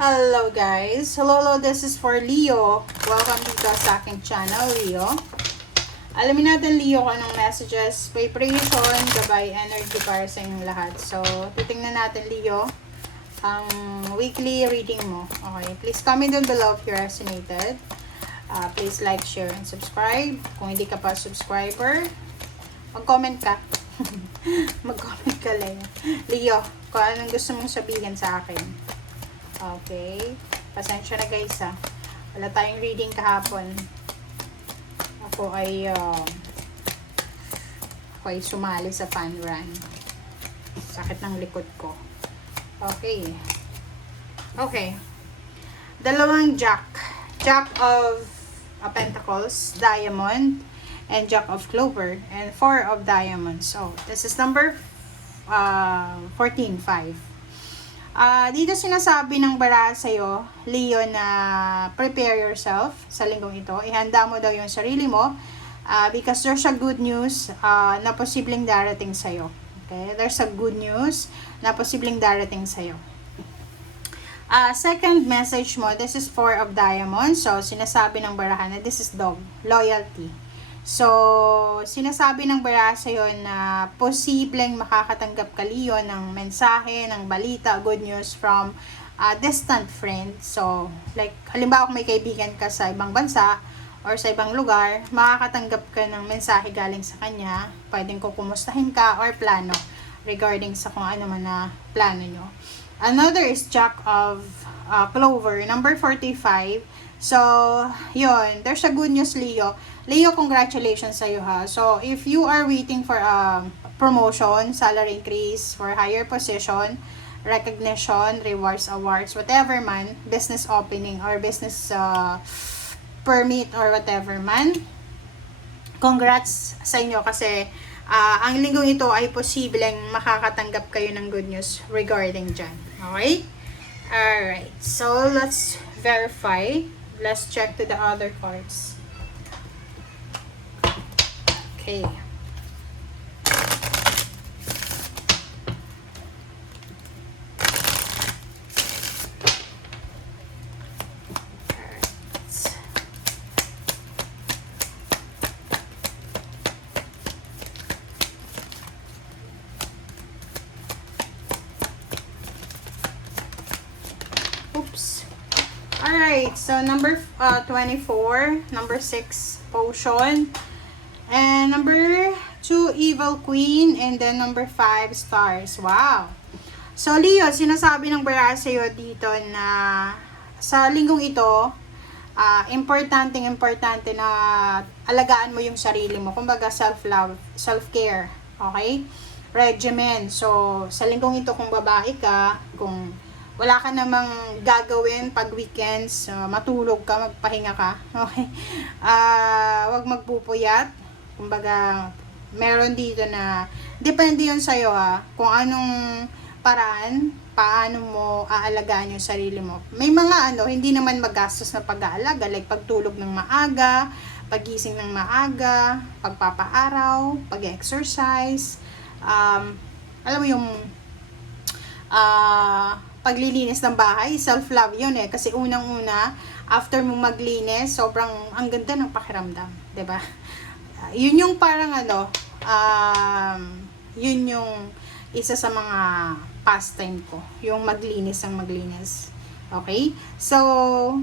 Hello guys! Hello, this is for Leo. Welcome dito sa aking channel, Leo. Alamin natin, Leo, kung anong messages, vibration, gabay, energy para sa inyong lahat. So, titingnan natin, Leo, ang weekly reading mo. Okay, please comment down below if you resonated. Please like, share, and subscribe. Kung hindi ka pa subscriber, mag-comment ka. Mag-comment ka lang. Leo, kung anong gusto mong sabihin sa akin. Okay. Pasensya na guys ha. Wala tayong reading kahapon. Ako ay sumali sa fun run. Sakit ng likod ko. Okay. Okay. Dalawang Jack. Jack of Pentacles, Diamond, and Jack of Clover, and 4 of Diamonds. So, this is number 14, 5. Dito sinasabi ng baraha sa'yo, Leo, na prepare yourself sa linggong ito. Ihanda mo daw yung sarili mo because there's a good news na posibleng darating sa'yo. Okay? There's a good news na posibleng darating sa'yo. Second message mo, this is 4 of Diamonds. So, sinasabi ng baraha na this is dog, loyalty. So, sinasabi ng baraha sa'yo na posibleng makakatanggap ka, Leo, ng mensahe, ng balita, good news from a distant friend. So, like, halimbawa kung may kaibigan ka sa ibang bansa or sa ibang lugar, makakatanggap ka ng mensahe galing sa kanya. Pwedeng kukumustahin ka or plano regarding sa kung ano man na plano nyo. Another is Jack of Clover, number 45. So, yun. There's a good news, Leo. Leo, congratulations sa iyo ha. So, if you are waiting for a promotion, salary increase, for higher position, recognition, rewards, awards, whatever man, business opening or business permit or whatever man, congrats sa inyo kasi ang linggong ito ay posibleng makakatanggap kayo ng good news regarding dyan. Okay? Alright. So, let's verify. Let's check to the other cards. Okay. Oops. Alright, so number 24, number 6, potion, and number 2, evil queen, and then number 5, stars. Wow! So, Leo, sinasabi ng baraha sa'yo dito na sa linggong ito, importante na alagaan mo yung sarili mo. Kumbaga, self-love, self-care. Okay? Regimen. So, sa linggong ito, kung babae ka, kung wala ka namang gagawin pag weekends, matulog ka, magpahinga ka, okay? Wag magpupuyat. Kumbaga, meron dito na, depende yun sa'yo ha, kung anong paraan, paano mo aalagaan yung sarili mo. May mga hindi naman magastos na pag-aalaga, like pagtulog ng maaga, pagising ng maaga, pagpapaaraw, pag-exercise, alam mo yung, paglilinis ng bahay, self-love yun eh. Kasi unang-una, after mo maglinis, sobrang ang ganda ng pakiramdam. 'Di ba? Yun yung parang yun yung isa sa mga pastime ko. Yung maglinis ang maglinis. Okay? So,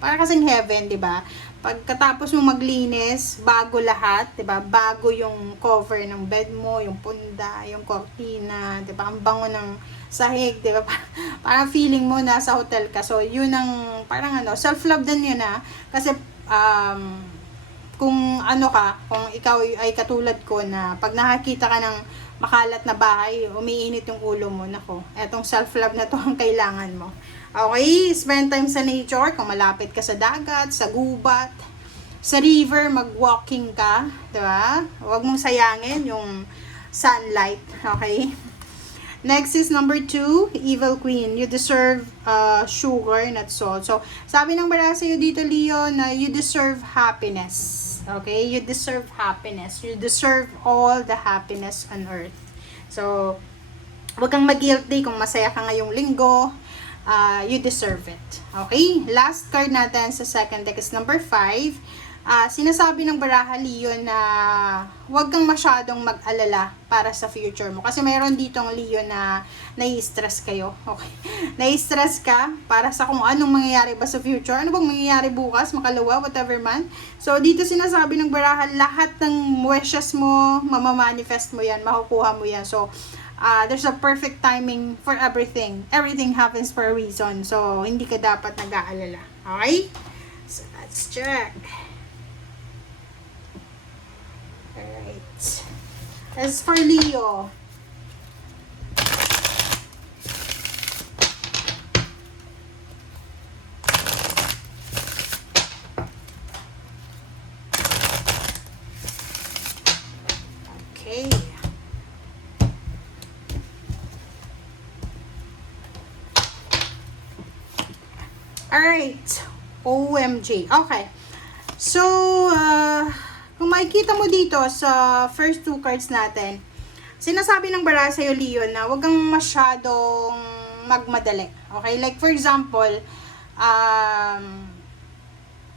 para kasing heaven, 'di ba? Pagkatapos mo maglinis, bago lahat, 'di ba? Bago yung cover ng bed mo, yung punda, yung cortina, 'di ba? Ang bango ng sahig, 'di ba? Parang feeling mo nasa hotel ka. So, yun ang parang self-love din yun kasi kung kung ikaw ay katulad ko na pag nakakita ka ng makalat na bahay, umiinit yung ulo mo, nako, etong self-love na to ang kailangan mo. Okay, spend time sa nature, kung malapit ka sa dagat, sa gubat, sa river, mag-walking ka, di ba? Huwag mong sayangin yung sunlight, okay? Next is number 2, evil queen. You deserve sugar, not salt. So, sabi ng baraha sa'yo dito, Leo, na you deserve happiness. Okay? You deserve happiness. You deserve all the happiness on earth. So, huwag kang mag-guilty kung masaya ka ngayong linggo. you deserve it. Okay? Last card natin sa second deck is number 5. Sinasabi ng baraha Leo na huwag kang masyadong mag-alala para sa future mo. Kasi mayroon ditong Leo na nai-stress kayo. Okay? Nai-stress ka para sa kung anong mangyayari ba sa future. Ano bang mangyayari bukas, makalawa, whatever man. So, dito sinasabi ng baraha, lahat ng wishes mo, mamamanifest mo yan, makukuha mo yan. So, there's a perfect timing for everything. Everything happens for a reason. So, hindi ka dapat nag-aalala. Okay? So, let's check. Alright. As for Leo, okay. Alright. OMG. Okay. So, kung makikita mo dito sa first two cards natin, sinasabi ng baraha sa'yo, Leo, na huwag kang masyadong magmadali. Okay? Like, for example,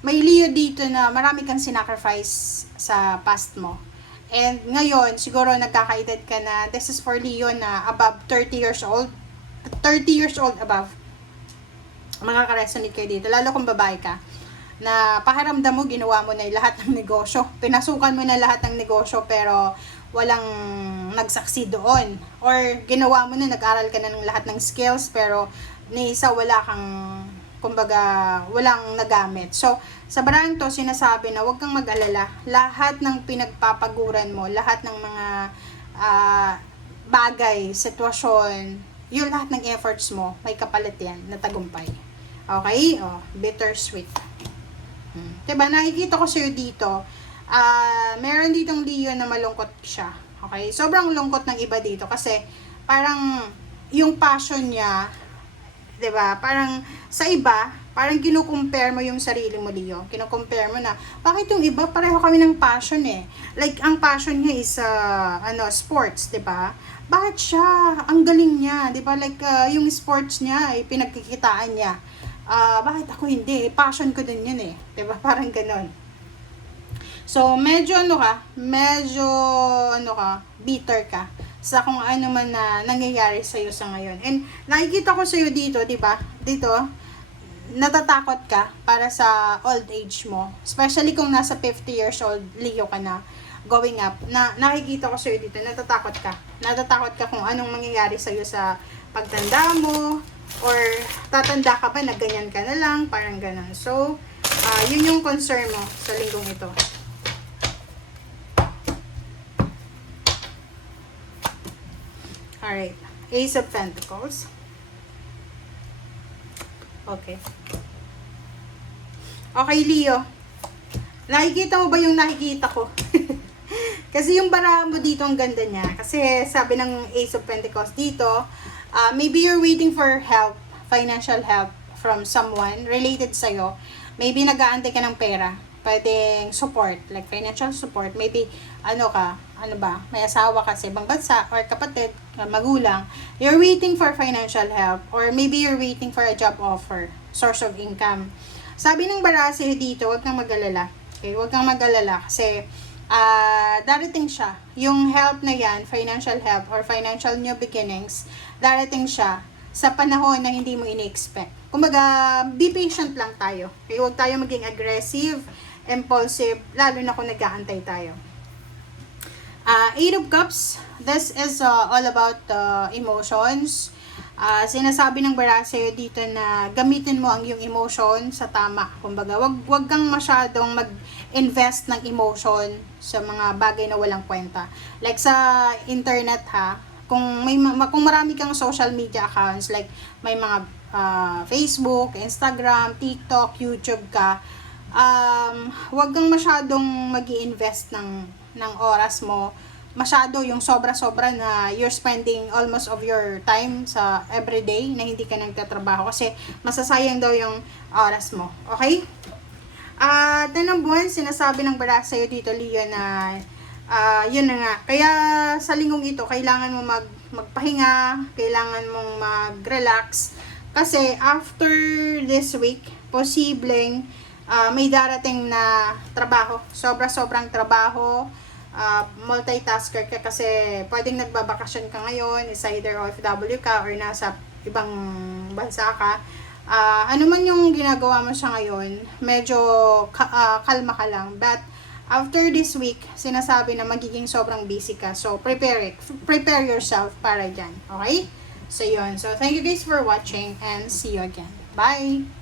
may Leo dito na marami kang sinacrifice sa past mo. And ngayon, siguro nagkakaedad ka na, this is for Leo na above 30 years old. 30 years old above. Makaka-resonate kayo dito, lalo kung babae ka. Na pakiramdam mo, ginawa mo na lahat ng negosyo. Pinasukan mo na lahat ng negosyo pero walang nagsucceed doon. Or ginawa mo na, nag-aral ka na ng lahat ng skills pero ni isa wala kang, kumbaga, walang nagamit. So, sa barang to, sinasabi na huwag kang mag-alala. Lahat ng pinagpapaguran mo, lahat ng mga bagay, sitwasyon, yung lahat ng efforts mo, may kapalit yan na tagumpay. Okay? Bittersweet. Diba, nakikita ko sa'yo dito, meron ditong Leo na malungkot siya. Okay? Sobrang lungkot ng iba dito kasi parang yung passion niya, diba, parang sa iba, parang kinukumpare mo yung sarili mo, Leo. Kinukumpare mo na, bakit yung iba, pareho kami ng passion eh. Like, ang passion niya is, sports, diba? Bakit siya? Ang galing niya, diba? Like, yung sports niya, pinagkikitaan niya. Bakit ako hindi? Passion ko din yun eh. Diba? Parang ganon. So, medyo bitter ka sa kung ano man na nangyayari sa'yo sa ngayon. And nakikita ko sa'yo dito, diba? Dito, natatakot ka para sa old age mo. Especially kung nasa 50 years old, Leo ka na, going up. Nakikita ko sa'yo dito, natatakot ka. Natatakot ka kung anong mangyayari sa'yo sa pagtanda mo, or tatanda ka ba na ganyan ka na lang, parang ganon. So, yun yung concern mo sa linggong ito. Alright. Ace of Pentacles. Okay. Okay, Leo. Nakikita mo ba yung nakikita ko? Kasi yung baraha mo dito, ang ganda niya. Kasi sabi ng Ace of Pentacles dito, maybe you're waiting for help, financial help from someone related sa'yo. Maybe nag-aantay ka ng pera. Pwedeng support, like financial support. Maybe, may asawa ka sa ibang bansa, or kapatid, magulang. You're waiting for financial help, or maybe you're waiting for a job offer, source of income. Sabi ng baraha sa'yo dito, huwag kang mag-alala. Okay, huwag kang mag-alala kasi darating siya. Yung help na yan, financial help or financial new beginnings, darating siya sa panahon na hindi mo ini-expect. Kumbaga, be patient lang tayo. Okay, huwag tayo maging aggressive, impulsive, lalo na kung nag-aantay tayo. Eight of Cups, this is all about emotions. Sinasabi ng baraha sa'yo dito na gamitin mo ang iyong emotion sa tama. Kumbaga, wag kang masyadong mag-invest ng emotion sa mga bagay na walang kwenta. Like sa internet kung marami kang social media accounts, like may mga Facebook, Instagram, TikTok, YouTube ka, wag kang masyadong mag-i-invest ng oras mo, masyado yung sobra-sobra na you're spending almost of your time sa everyday na hindi ka nagtatrabaho kasi masasayang daw yung oras mo. Okay? Tanong buwan, sinasabi ng baraha sa'yo dito, Leo, na yun na nga. Kaya sa linggong ito, kailangan mo magpahinga, kailangan mong mag-relax Kasi after this week, posibleng may darating na trabaho. Sobrang trabaho. Multitasker ka kasi pwedeng nagbabakasyon ka ngayon, is either OFW ka or nasa ibang bansa ka. Ano man yung ginagawa mo siya ngayon, medyo kalma ka lang. But after this week, sinasabi na magiging sobrang busy ka. So, prepare yourself para dyan. Okay? So, yun. So, thank you guys for watching and see you again. Bye!